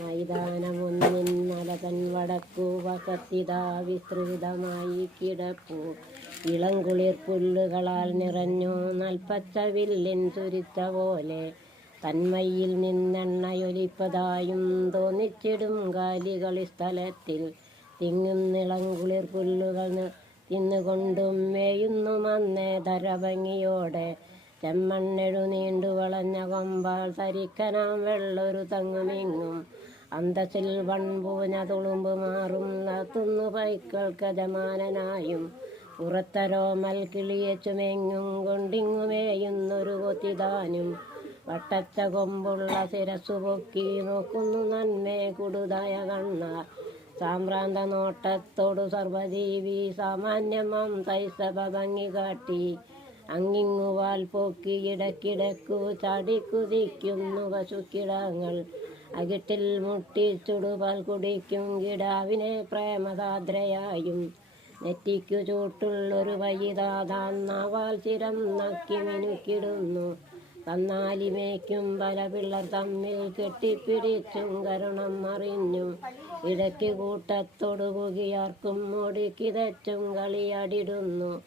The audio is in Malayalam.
മൈതാനമൊന്നിൻ മലതൻ വടക്കു വസത്തിതാ വിസ്തൃതമായി കിടപ്പു. ഇളംകുളിർ പുല്ലുകളാൽ നിറഞ്ഞു നൽപ്പച്ച വില്ലിൻ സുരിച്ച പോലെ. തന്മയിൽ നിന്നെണ്ണയൊലിപ്പതായും തോന്നിച്ചിടും കാലികളി സ്ഥലത്തിൽ. തിങ്ങുന്നിളംകുളിർ പുല്ലുകൾ തിന്നുകൊണ്ടും മേയുന്നു മന്നേ ധരഭംഗിയോടെ. ചെമ്മണ്ണെഴു നീണ്ടു വളഞ്ഞ കൊമ്പാൽ തരിക്കനാം വെള്ളൊരു തങ്ങുമിങ്ങും. അന്തസ്സിൽ വൺപൂഞ്ഞ തുളുമ്പ് മാറും നടത്തുന്നു പൈക്കൾ യജമാനനായും. പുറത്തരോമൽ കിളിയെ ചുമെങ്ങും കൊണ്ടിങ്ങുമേയുന്നൊരു കൊത്തിതാനും. വട്ടച്ച കൊമ്പുള്ള ശിരസ്സു പൊക്കി നോക്കുന്നു നന്മേ കുടുതയ കണ്ണാർ. സാമ്രാന്ത നോട്ടത്തോടു സർവജീവി സാമാന്യമം തൈസഭ ഭംഗി കാട്ടി. അങ്ങിങ്ങുവാൽ പോക്കി ഇടക്കിടക്കു ചാടിക്കുതിക്കുന്നു പശുക്കിടാങ്ങൾ. അകിട്ടിൽ മുട്ടിച്ചുടുപാൽ കുടിക്കും കിടാവിനെ പ്രേമതാദ്രയായും. നെറ്റിക്കു ചൂട്ടുള്ളൊരു വഴിതാതാൻ നാവാൽ ചിരം നക്കി മിനുക്കിടുന്നു. തന്നാലിമേക്കും പല പിള്ളർ തമ്മിൽ കെട്ടിപ്പിടിച്ചും കരുണം അറിഞ്ഞും. ഇടയ്ക്ക് കൂട്ടത്തോടു പുകിയാർക്കും ഒടുക്കിതച്ചും കളിയാടിടുന്നു.